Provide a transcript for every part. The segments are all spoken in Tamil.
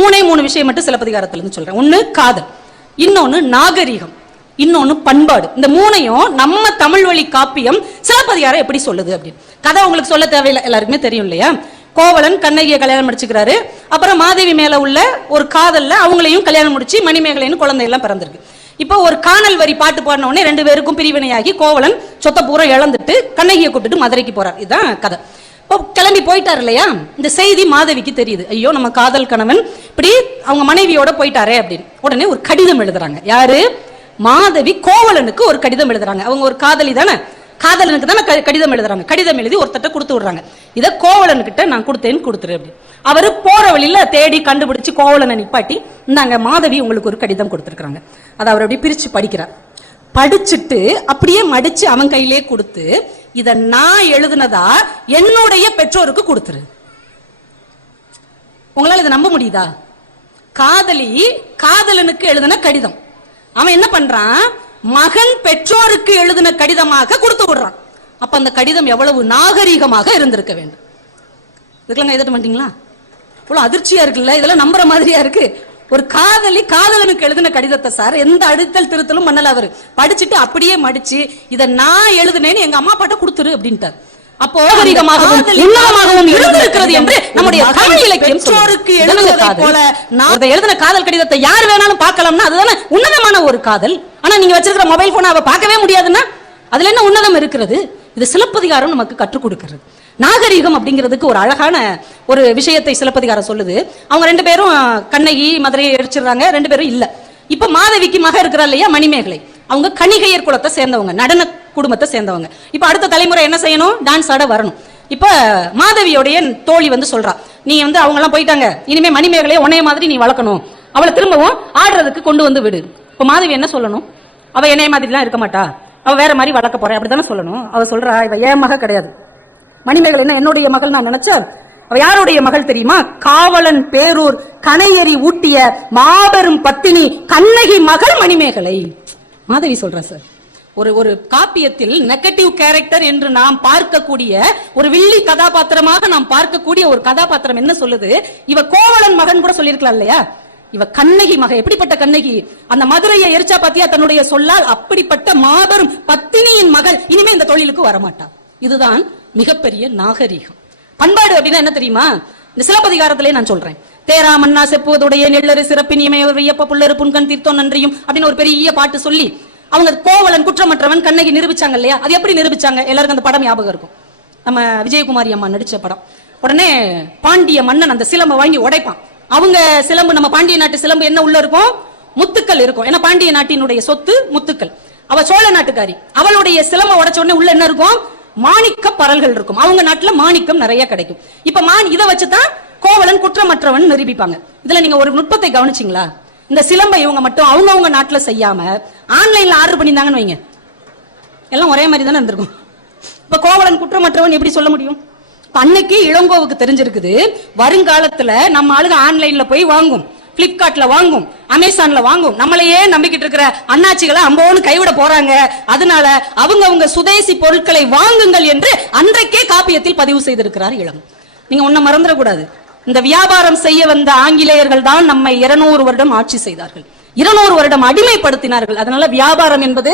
மூணு விஷயம் மட்டும் சிலப்பதிகாரத்துல இருந்து சொல்றேன். ஒண்ணு காதல், இன்னொன்னு நாகரிகம், இன்னொன்னு பண்பாடு. இந்த மூணையும் நம்ம தமிழ் வழி காப்பியம் சிலப்பதிகாரம் எப்படி சொல்லுது அப்படின்னு கதை உங்களுக்கு சொல்ல தேவையில்லை, எல்லாருக்குமே தெரியும் இல்லையா? கோவலன் கண்ணகியை கல்யாணம் முடிச்சுக்கிறாரு. அப்புறம் மாதேவி மேல உள்ள ஒரு காதல்ல அவங்களையும் கல்யாணம் முடிச்சு மணிமேகலைன்னு குழந்தை எல்லாம் பிறந்திருக்கு. இப்போ ஒரு காணல் வரி பாட்டு பாடின உடனே 2 பேருக்கும் பிரிவினையாகி கோவலன் சொத்த பூரா இழந்துட்டு கண்ணகியை கூப்பிட்டு மதுரைக்கு போறார். இதுதான் கதை. இப்போ கிளம்பி போயிட்டாரு இல்லையா? இந்த செய்தி மாதவிக்கு தெரியுது. ஐயோ, நம்ம காதல் கணவன் இப்படி அவங்க மனைவியோட போயிட்டாரே அப்படின்னு. உடனே ஒரு கடிதம் எழுதுறாங்க. யாரு? மாதவி கோவலனுக்கு ஒரு கடிதம் எழுதுறாங்க. அவங்க ஒரு காதலி தானே, காதலனுக்கு தானே கடிதம் எழுதுறாங்க. கடிதம் எழுதி ஒருத்தட்ட கொடுத்து விடுறாங்க. இதை கோவலன்கிட்ட நான் கொடுத்தேன்னு கொடுத்துரு அப்படின்னு. அவரு போற வழியில தேடி கண்டுபிடிச்சு கோவலனை நிப்பாட்டி, இந்தாங்க மாதவி உங்களுக்கு ஒரு கடிதம் கொடுத்துருக்காங்க. அதை அவர் அப்படியே பிரிச்சு படிக்கிறார். படிச்சுட்டு அப்படியே மடிச்சு அவன் கையிலே கொடுத்து, இத நான் எழுதுனதா என்னுடைய பெற்றோருக்கு கொடுத்துரு. உங்களால இதை நம்ப முடியுதா? காதலி காதலனுக்கு எழுதின கடிதம். அவன் என்ன பண்றான்? மகன் பெற்றோருக்கு எழுதின கடிதமாக கொடுத்து விடுறான். அப்ப அந்த கடிதம் எவ்வளவு நாகரீகமாக இருந்திருக்க வேண்டும். இதுக்கெல்லாம் எதிர்த்து மாட்டீங்களா? இவ்வளவு அதிர்ச்சியா இருக்குல்ல? இதெல்லாம் நம்புற மாதிரியா இருக்கு. ஒரு காதலி காதலனுக்கு எழுதின கடிதத்தை சார் எந்த அடித்தல் திருத்தலும் பண்ணல. அவரு படிச்சுட்டு அப்படியே மடிச்சு, இதை நான் எழுதுனேன்னு எங்க அம்மா அப்பாட்ட கொடுத்துரு அப்படின்ட்டார். அப்போ நாகரிகமாகவும் இருந்திருக்கிறது என்று நம்முடைய தமிழ் இலக்கியம் பெற்றோருக்கு எழுதின காதல் கடிதத்தை யார் வேணாலும் பார்க்கலாம்னா அதுதானே உன்னதமான ஒரு காதல். ஆனா நீங்க வச்சிருக்கிற மொபைல் போனை அவ பார்க்கவே முடியாதுன்னா அதுல என்ன உன்னதம் இருக்கிறது? இது சிலப்பதிகாரம் நமக்கு கற்றுக் கொடுக்கிறது. நாகரிகம் அப்படிங்கிறதுக்கு ஒரு அழகான ஒரு விஷயத்தை சிலப்பதிகாரம் சொல்லுது. அவங்க 2 பேரும் கண்ணகி மதுரையை எரிச்சிடுறாங்க. 2 பேரும் இல்ல. இப்ப மாதவிக்கு மக இருக்கிறா இல்லையா மணிமேகலை, அவங்க கணிகையர் குலத்தை சேர்ந்தவங்க, நடன குடும்பத்தை சேர்ந்தவங்க. இப்ப அடுத்த தலைமுறை என்ன செய்யணும்? டான்ஸ் ஆட வரணும். இப்ப மாதவியோடைய தோழி வந்து சொல்றா, நீ வந்து அவங்க எல்லாம் போயிட்டாங்க, இனிமே மணிமேகலையை உன்னைய மாதிரி நீ வளர்க்கணும், அவளை திரும்பவும் ஆடுறதுக்கு கொண்டு வந்து விடு. இப்ப மாதவி என்ன சொல்லணும்? அவ என்னைய மாதிரி எல்லாம் இருக்க மாட்டா, அவ வேற மாதிரி வளர்க்க போறேன் அப்படித்தானே சொல்லணும். அவ சொல்றா, இவ என் மக கிடையாது, மணிமேகலை என்ன என்னுடைய மகள் நான் நினைச்சேன். அவ யாருடைய மகள் தெரியுமா? காவலன் பேரூர் கணையரி ஊட்டிய மாபெரும் பத்தினி கண்ணகி மகள் மணிமேகலை. மாதவி சொல்றா சார். ஒரு காப்பியத்தில் நெகட்டிவ் கேரக்டர் என்று நாம் பார்க்கக்கூடிய ஒரு வில்லி கதாபாத்திரமாக நாம் பார்க்கக்கூடிய ஒரு கதாபாத்திரம் என்ன சொல்லுது? இவ கோவலன் மகன் கூட சொல்லியிருக்கலாம் இல்லையா? இவ கண்ணகி மக. எப்படிப்பட்ட கண்ணகி? அந்த மதுரையை எரிச்சா பாத்தியா தன்னுடைய சொல்லால். அப்படிப்பட்ட மாபெரும் பத்தினியின் மகள் இனிமே இந்த தொழிலுக்கு வரமாட்டா. இதுதான் மிகப்பெரிய நாகரீகம். பண்பாடு அப்படின்னா என்ன தெரியுமா? இந்த சிலப்பதிகாரத்திலே நான் சொல்றேன். தேரா மன்னா செப்புவதுடைய நெல்லரு சிறப்பின் இமையப்ப புல்லரு புன்கண் தீர்த்தோம் நன்றியும் அப்படின்னு ஒரு பெரிய பாட்டு சொல்லி அவங்க கோவலன் குற்றமற்றவன் கண்ணகி நிரூபிச்சாங்க இல்லையா? அது எப்படி நிரூபிச்சாங்க? எல்லாருக்கும் அந்த படம் ஞாபகம் இருக்கும். நம்ம விஜயகுமாரி அம்மா நடிச்ச படம். உடனே பாண்டிய மன்னன் அந்த சிலம்பை வாங்கி உடைப்பான். அவங்க சிலம்பு, நம்ம பாண்டிய நாட்டு சிலம்பு என்ன உள்ள இருக்கும்? முத்துக்கள் இருக்கும். ஏன்னா பாண்டிய நாட்டினுடைய சொத்து முத்துக்கள். அவ சோழ நாட்டுக்காரி. அவளுடைய சிலம்பை உடைச்ச உடனே உள்ள என்ன இருக்கும்? மாணிக்க பரல்கள் இருக்கும். அவங்க நாட்டுல மாணிக்கம் நிறைய கிடைக்கும். இப்ப இதை வச்சுதான் கோவலன் குற்றமற்றவன் நிரூபிப்பாங்க. இதுல நீங்க ஒரு நுட்பத்தை கவனிச்சீங்களா? இந்த சிலம்பை இவங்க மட்டும் அவங்க நாட்டுல செய்யாம ஆன்லைன்ல ஆர்டர் பண்ணிருந்தாங்கன்னு வைங்க, எல்லாம் ஒரே மாதிரி தானே இருந்திருக்கும். இப்ப கோவலன் குற்றமற்றவன் எப்படி சொல்ல முடியும்? அன்னைக்கு இளங்கோவுக்கு தெரிஞ்சிருக்குது, வருங்காலத்துல நம்ம ஆளுங்க ஆன்லைன்ல போய் வாங்கும், பிளிப்கார்ட்ல வாங்கும், அமேசான்ல வாங்கும், நம்மளையே நம்பிக்கிட்டு இருக்கிற அண்ணாச்சிகளை அம்போன்னு கைவிட போறாங்க. அதனால அவங்க சுதேசி பொருட்களை வாங்குங்கள் என்று அன்றைக்கே காப்பியத்தில் பதிவு செய்திருக்கிறார் இளங்கோ. நீங்க ஒன்ன மறந்துடக்கூடாது. இந்த வியாபாரம் செய்ய வந்த ஆங்கிலேயர்கள் தான் நம்மை 200 வருடம் ஆட்சி செய்தார்கள், 200 வருடம் அடிமைப்படுத்தினார்கள். அதனால வியாபாரம் என்பது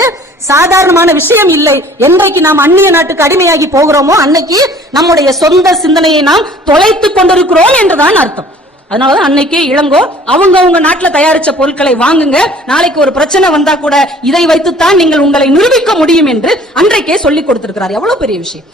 சாதாரணமான விஷயம் இல்லை. என்றைக்கு நாம் அந்நிய நாட்டுக்கு அடிமையாகி போகிறோமோ அன்னைக்கு நம்முடைய சொந்த சிந்தனையை நாம் தொலைத்துக் கொண்டிருக்கிறோம் என்றுதான் அர்த்தம். அதனாலதான் அன்னைக்கே இளங்கோ அவங்க நாட்டுல தயாரிச்ச பொருட்களை வாங்குங்க, நாளைக்கு ஒரு பிரச்சனை வந்தா கூட இதை வைத்துத்தான் நீங்கள் உங்களை நிரூபிக்க முடியும் என்று அன்றைக்கே சொல்லிக் கொடுத்திருக்கிறார். எவ்வளவு பெரிய விஷயம்.